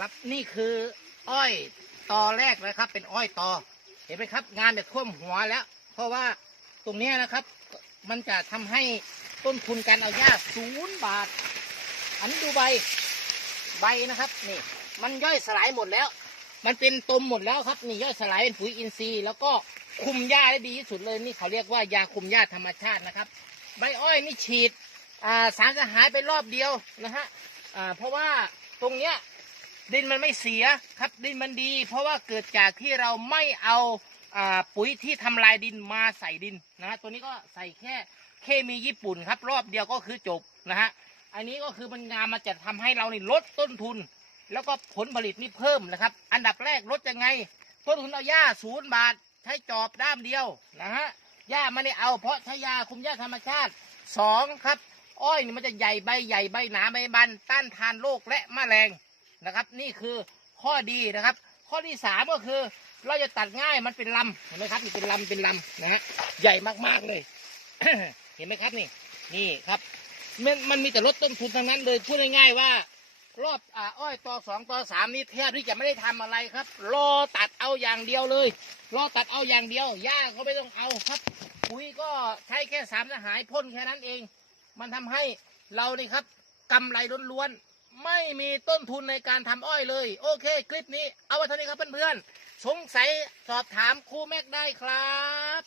ครับ นี่คืออ้อยตอแรกนะครับ เป็นอ้อยตอ เห็นไหมครับ งานจะท่วมหัวแล้ว เพราะว่าตรงนี้นะครับ มันจะทำให้ต้นทุนการเอาหญ้าศูนย์บาท อันนี้ดูใบใบนะครับนี่ มันย่อยสลายหมดแล้ว มันเป็นตมหมดแล้วครับนี่ย่อยสลายเป็นปุ๋ยอินทรีย์ แล้วก็คุมหญ้าได้ดีที่สุดเลยนี่เขาเรียกว่ายาคุมหญ้าธรรมชาตินะครับ ใบอ้อยนี่ฉีดสารจะหายไปรอบเดียวนะฮะเพราะว่าตรงเนี้ย ดินมันไม่เสียครับดินมันดี เพราะว่าเกิดจากที่เราไม่เอาปุ๋ยที่ทำลายดินมาใส่ดินนะฮะตัวนี้ก็ใส่แค่เคมีญี่ปุ่นครับ รอบเดียวก็คือจบนะฮะอันนี้ก็คือมันงานมาจะทำให้เรานี่ลดต้นทุน แล้วก็ผลผลิตนี่เพิ่มนะครับ อันดับแรกลดยังไง ต้นทุนเอาหญ้าศูนย์บาท ใช้จอบด้ามเดียวนะฮะหญ้าไม่ได้เอาเพราะใช้ยาคุมหญ้าธรรมชาติสองครับ อ้อยนี่มันจะใหญ่ใบใหญ่ใบหนาใบบันต้านทานโรคและแมลง นะครับ นี่คือข้อดีนะครับ ข้อที่สามก็คือเราจะตัดง่ายมันเป็นลำเห็นไหมครับนี่เป็นลำเป็นลำนะฮะใหญ่มากๆเลย เห็นไหมครับนี่ นี่ครับมันมันมีแต่ลดต้นทุนทั้งนั้นเลยพูดง่ายๆว่า รอบอ่าอ้อยต่อสองต่อสามนี่แทบที่จะไม่ได้ทำอะไรครับ รอตัดเอาอย่างเดียวเลย รอตัดเอาอย่างเดียวหญ้าก็ไม่ต้องเอาครับปุ๋ยก็ใช้แค่สามสหายพ่นแค่นั้นเอง มันทำให้เรานี่ครับกำไรล้วนๆ ไม่มีต้นทุนในการทำอ้อยเลย โอเค คลิปนี้เอาไว้เท่านี้ครับเพื่อนๆสงสัยสอบถามครูแม็กได้ครับ